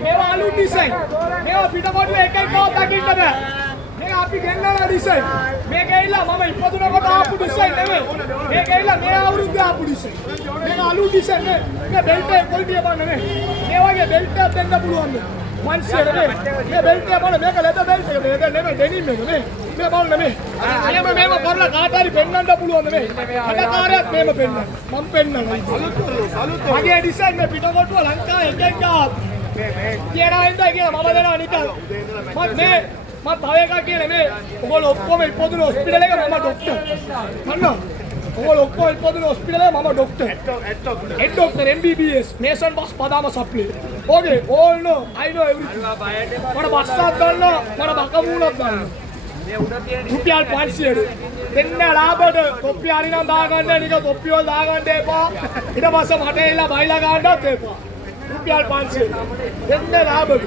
මේවා අලු ඩිසයින්. මේවා පිටකොටු එකයි කෝ දකින්න බෑ. මේක අපි ගෙන්නලා ඩිසයින්. මේක ඇවිල්ලා මම ඉපදුනකොට ආපු ඩිසයින් නෙමෙයි. මේක ඇවිල්ලා මේ අවුරුද්දේ ආපු ඩිසයින්. මේක අලු ඩිසයින් නේ. මේ බෙල්ට් එක ක්වොලිටිය බලන්න නේ. මේ වගේ බෙල්ට් එකක් දෙන්න පුළුවන් නේ. මන්සියර නේ. මේ බෙල්ට් එක බලන්න මේක ලෙදර් බෙල්ට් එක. මේක නෙමෙයි ඩෙනිම් එක නේ. මේ බලන්න නේ. අයම මේව කරලා කාට හරි පෙන්නන්න පුළුවන් නේ. අඩකාරයක් මේව පෙන්නන්න. මම පෙන්නනවා. අලුත් මගේ ඩිසයින් මේ පිටකොටුව ලංකාවේ එකෙක් ආවා. කියනවා ඉඳලා කියලා මම දෙනවා නිකන්. මම තව එකක් කියලා මේ ඔයගොල්ලෝ ඔක්කොම ඉපදුන හොස්පිටල් එකේ මම ડોක්ටර්. අන්න. ඔයගොල්ලෝ ඔක්කොම ඉපදුන හොස්පිටල් එකේ මම ડોක්ටර්. හෙඩ් ડોක්ටර් MBBS මේසන් බස් පදාම සප්ලි. Okay all know I know everything. මට බස් එකක් ගන්න මට බක මූලක් ගන්න. රුපියල් 500 දෙන්න ලාභට තොප්පි හරි නම් දාගන්න නික තොප්පි වල දාගන්න එපා. ඊට පස්සේ මට එලා බයිලා ගන්නත් එපා. රුපියල් 500 දෙන්න ලාභට.